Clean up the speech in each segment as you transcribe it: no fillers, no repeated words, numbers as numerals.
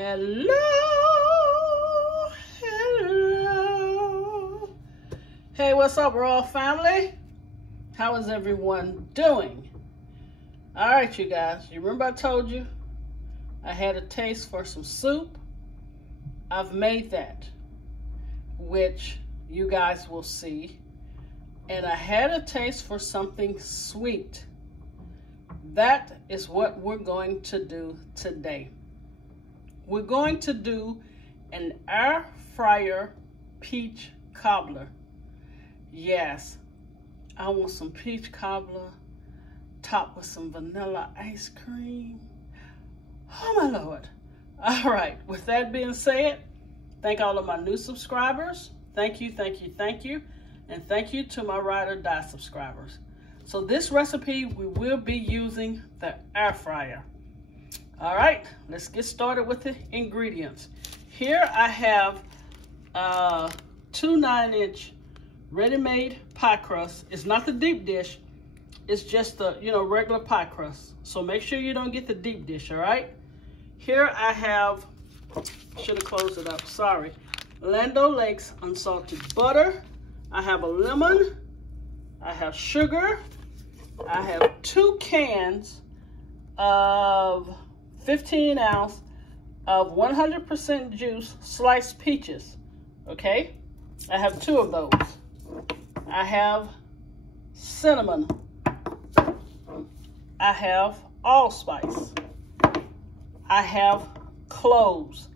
Hello, hello. Hey, what's up, Royal family? How is everyone doing? All right, you guys, you remember I told you I had a taste for some soup? I've made that, which you guys will see. And I had a taste for something sweet. That is what we're going to do today. We're going to do an air fryer peach cobbler. Yes, I want some peach cobbler topped with some vanilla ice cream. Oh my Lord. All right, with that being said, thank all of my new subscribers. Thank you, thank you, thank you. And thank you to my Ride or Die subscribers. So this recipe, we will be using the air fryer. All right, let's get started with the ingredients. Here I have 2 9-inch ready-made pie crust. It's not the deep dish. It's just the, regular pie crust. So make sure you don't get the deep dish, all right? Here I have, should have closed it up, sorry. Land O'Lakes unsalted butter. I have a lemon. I have sugar. I have 2 cans of 15 ounce of 100% juice sliced peaches, okay? I have 2 of those. I have cinnamon. I have allspice. I have cloves.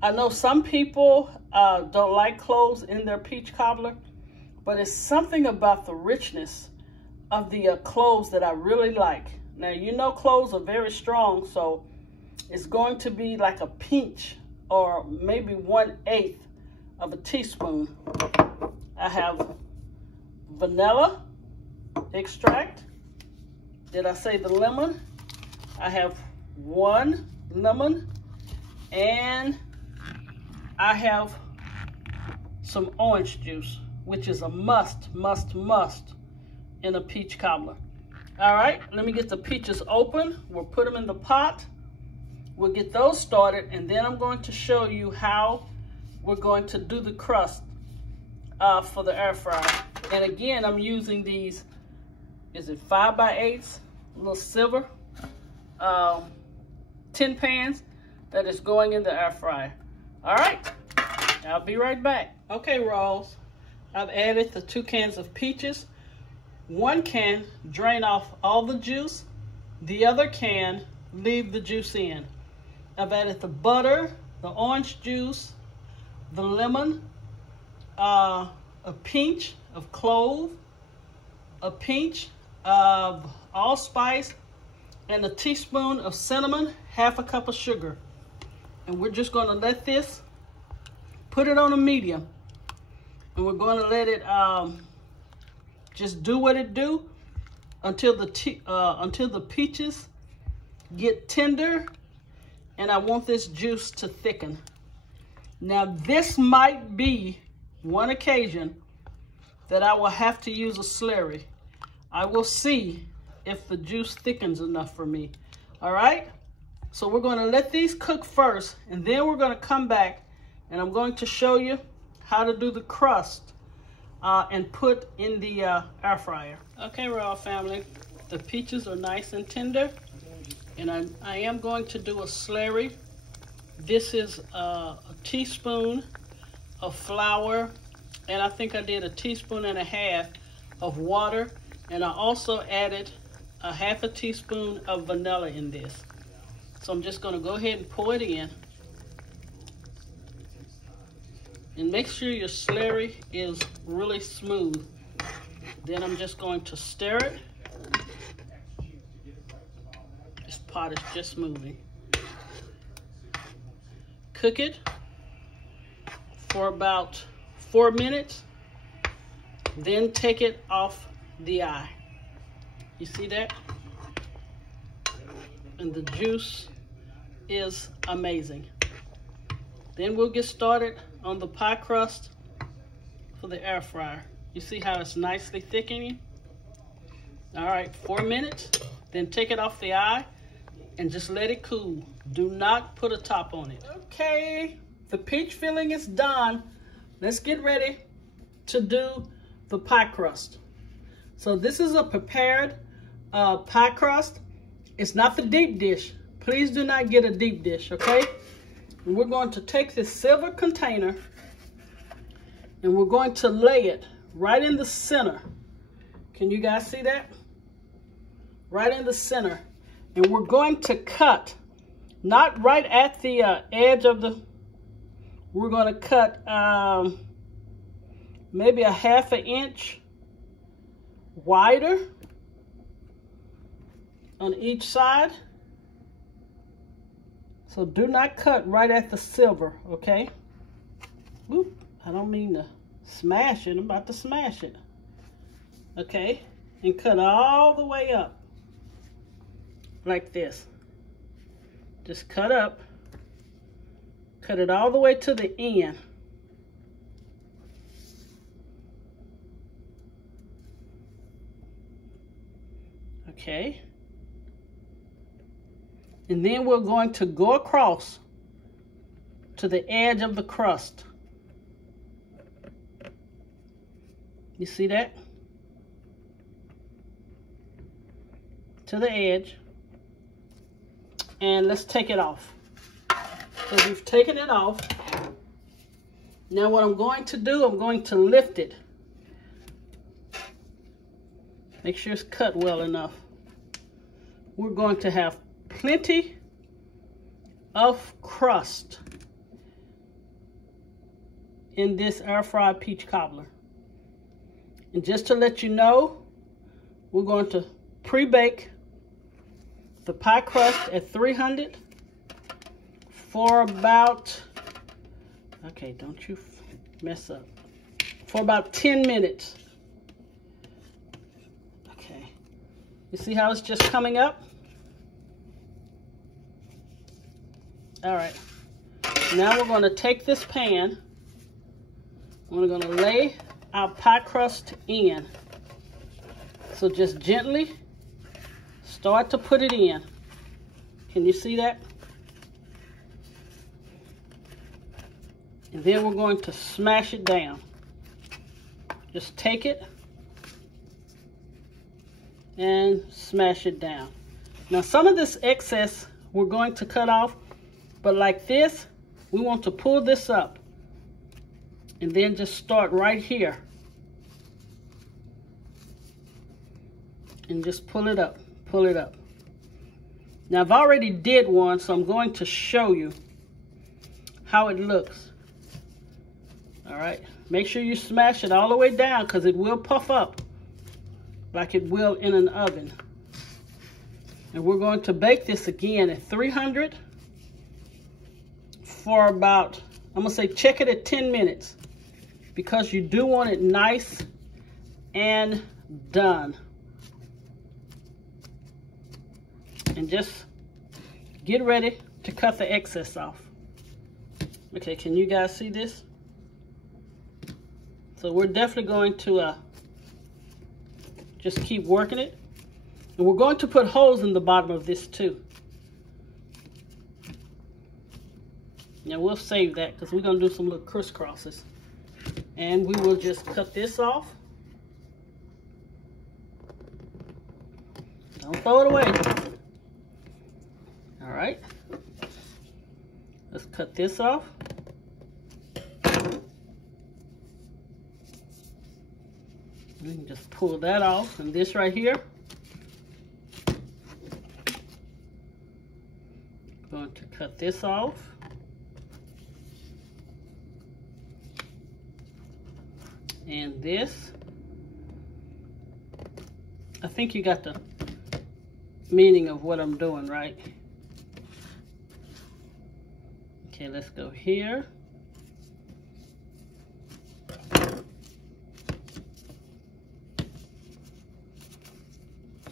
I know some people don't like cloves in their peach cobbler, but it's something about the richness of the cloves that I really like. Now, cloves are very strong, so it's going to be like a pinch or maybe 1/8 of a teaspoon. I have vanilla extract. Did I say the lemon? I have 1 lemon, and I have some orange juice, which is a must in a peach cobbler. All right, let me get the peaches open. We'll put them in the pot. We'll get those started, and then I'm going to show you how we're going to do the crust for the air fryer. And again, I'm using these, is it 5x8s, little silver tin pans that is going in the air fryer. All right, I'll be right back. Okay, Rolls, I've added the 2 cans of peaches. 1 can, drain off all the juice. The other can, leave the juice in. I've added the butter, the orange juice, the lemon, a pinch of clove, a pinch of allspice, and a teaspoon of cinnamon, 1/2 cup of sugar. And we're just gonna let this, put it on a medium, and we're gonna let it just do what it do until the peaches get tender, and I want this juice to thicken. Now, this might be one occasion that I will have to use a slurry. I will see if the juice thickens enough for me. All right? So we're going to let these cook first, and then we're going to come back, and I'm going to show you how to do the crust and put in the air fryer. Okay, Royal family, the peaches are nice and tender, and I am going to do a slurry. This is a teaspoon of flour, and I think I did a teaspoon and a half of water, and I also added a 1/2 teaspoon of vanilla in this. So I'm just going to go ahead and pour it in. And make sure your slurry is really smooth. Then I'm just going to stir it. This pot is just moving. Cook it for about 4 minutes. Then take it off the eye. You see that? And the juice is amazing. Then we'll get started on the pie crust for the air fryer. You see how it's nicely thickening? All right, 4 minutes. Then take it off the eye and just let it cool. Do not put a top on it. Okay, the peach filling is done. Let's get ready to do the pie crust. So this is a prepared pie crust. It's not the deep dish. Please do not get a deep dish, okay? And we're going to take this silver container and we're going to lay it right in the center. Can you guys see that? Right in the center. And we're going to cut, not right at the edge of the, we're going to cut maybe a ½ inch wider on each side. So do not cut right at the silver, okay? Whoop, I don't mean to smash it. I'm about to smash it. Okay, and cut all the way up like this. Just cut up, cut it all the way to the end. Okay. And then we're going to go across to the edge of the crust. You see that? To the edge. And let's take it off. So we've taken it off. Now what I'm going to do, I'm going to lift it. Make sure it's cut well enough. We're going to have plenty of crust in this air fried peach cobbler. And just to let you know, we're going to pre-bake the pie crust at 300 for about, okay, don't you mess up, for about 10 minutes. Okay, you see how it's just coming up? All right, now we're going to take this pan, we're going to lay our pie crust in. So just gently start to put it in. Can you see that? And then we're going to smash it down. Just take it and smash it down. Now some of this excess we're going to cut off, but like this, we want to pull this up and then just start right here and just pull it up, pull it up. Now I've already did one, so I'm going to show you how it looks. All right, make sure you smash it all the way down because it will puff up like it will in an oven. And we're going to bake this again at 300 for about, I'm gonna say check it at 10 minutes because you do want it nice and done. And just get ready to cut the excess off. Okay, can you guys see this? So we're definitely going to just keep working it. And we're going to put holes in the bottom of this too. Now we'll save that because we're going to do some little crisscrosses. And we will just cut this off. Don't throw it away. All right. Let's cut this off. We can just pull that off. And this right here, going to cut this off. And this, I think you got the meaning of what I'm doing, right? Okay, let's go here.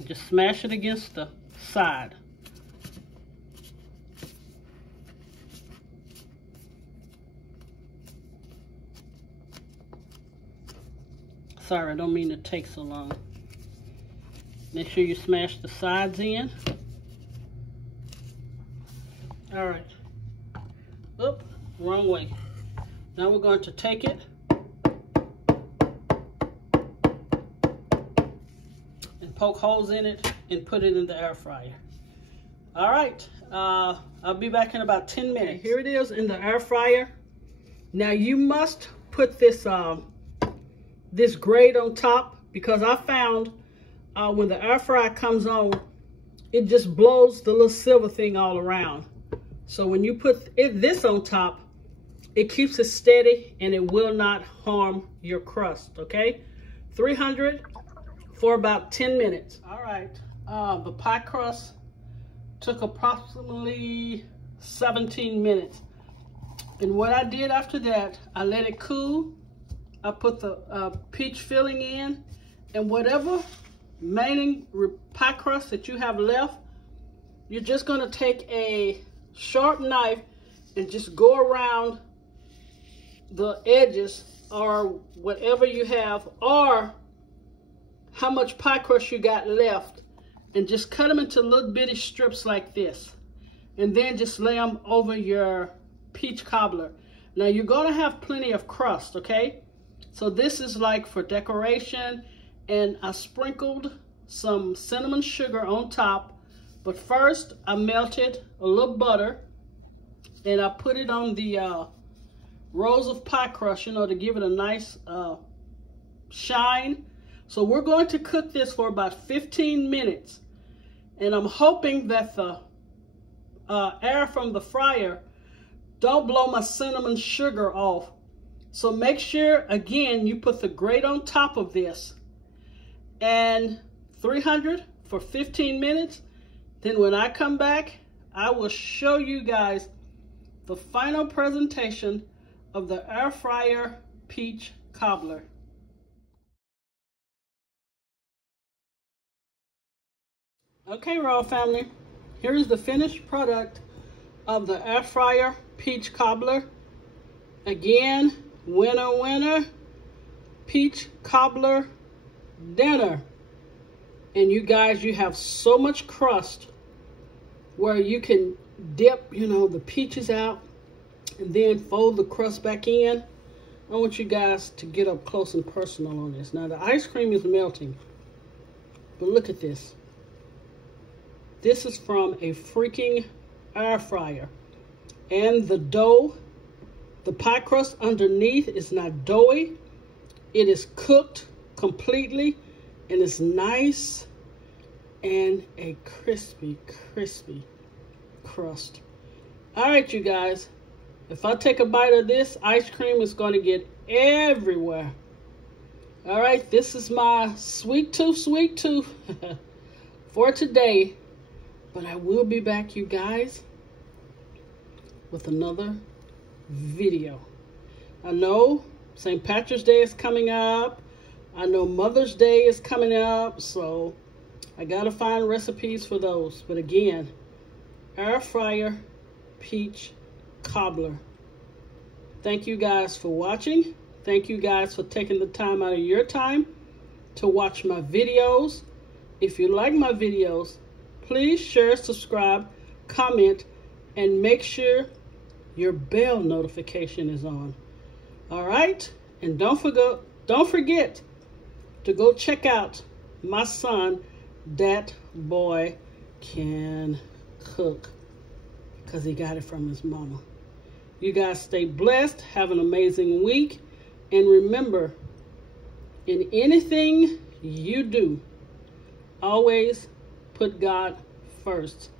Just smash it against the side. Sorry, I don't mean to take so long. Make sure you smash the sides in. All right. Oop, wrong way. Now we're going to take it and poke holes in it and put it in the air fryer. All right, I'll be back in about 10 minutes. Here it is in the air fryer. Now you must put this this grate on top, because I found when the air fryer comes on, it just blows the little silver thing all around. So when you put this on top, it keeps it steady and it will not harm your crust, okay? 300 for about 10 minutes. All right, the pie crust took approximately 17 minutes. And what I did after that, I let it cool. I put the peach filling in, and whatever remaining pie crust that you have left, you're just gonna take a sharp knife and just go around the edges or whatever you have, or how much pie crust you got left, and just cut them into little bitty strips like this, and then just lay them over your peach cobbler. Now you're gonna have plenty of crust, okay? So this is like for decoration, and I sprinkled some cinnamon sugar on top, but first I melted a little butter and I put it on the rolls of pie crust, you know, to give it a nice shine. So we're going to cook this for about 15 minutes, and I'm hoping that the air from the fryer don't blow my cinnamon sugar off. So make sure, again, you put the grate on top of this, and 300 for 15 minutes. Then when I come back, I will show you guys the final presentation of the air fryer peach cobbler. Okay, Royal Family, here's the finished product of the air fryer peach cobbler. Again, winner, winner, peach cobbler dinner. And you guys, you have so much crust where you can dip, you know, the peaches out and then fold the crust back in. I want you guys to get up close and personal on this. Now the ice cream is melting, but look at this. This is from a freaking air fryer. And the dough, the pie crust underneath is not doughy. It is cooked completely, and it's nice and a crispy, crispy crust. All right, you guys, if I take a bite of this, ice cream is going to get everywhere. All right, this is my sweet tooth for today. But I will be back, you guys, with another video. I know St. Patrick's Day is coming up. I know Mother's Day is coming up, so I gotta find recipes for those. But again, air fryer peach cobbler. Thank you guys for watching. Thank you guys for taking the time out of your time to watch my videos. If you like my videos, please share, subscribe, comment, and make sure your bell notification is on. All right? And don't forget to go check out my son. That boy can cook, because he got it from his mama. You guys stay blessed. Have an amazing week. And remember, in anything you do, always put God first.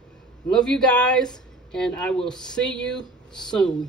Love you guys, and I will see you soon.